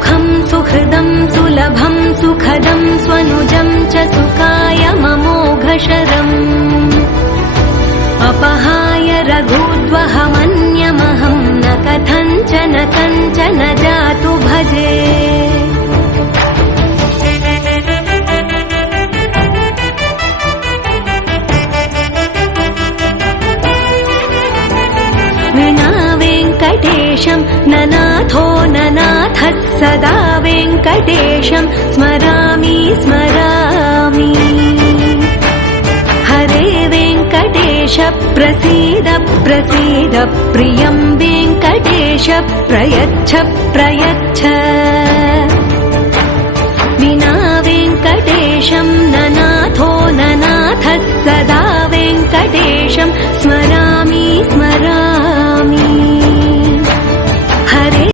सुखं सुहृदं सुलभं सुखदं स्वनुजं च सुखाय ममोघशरम् अपहाय रघुद्वहमन्यमहं न कथञ्चन कञ्चन जातु भजे विना वेङ्कटेशं ननाथो ननाथः सदा वेङ्कटेशं स्मरामि स्मरामि हरे वेङ्कटेश प्रसीद प्रसीद प्रियं वेङ्कटेश प्रयच्छ प्रयच्छ विना वेङ्कटेशं ननाथो ननाथः सदा वेङ्कटेशं स्मरामि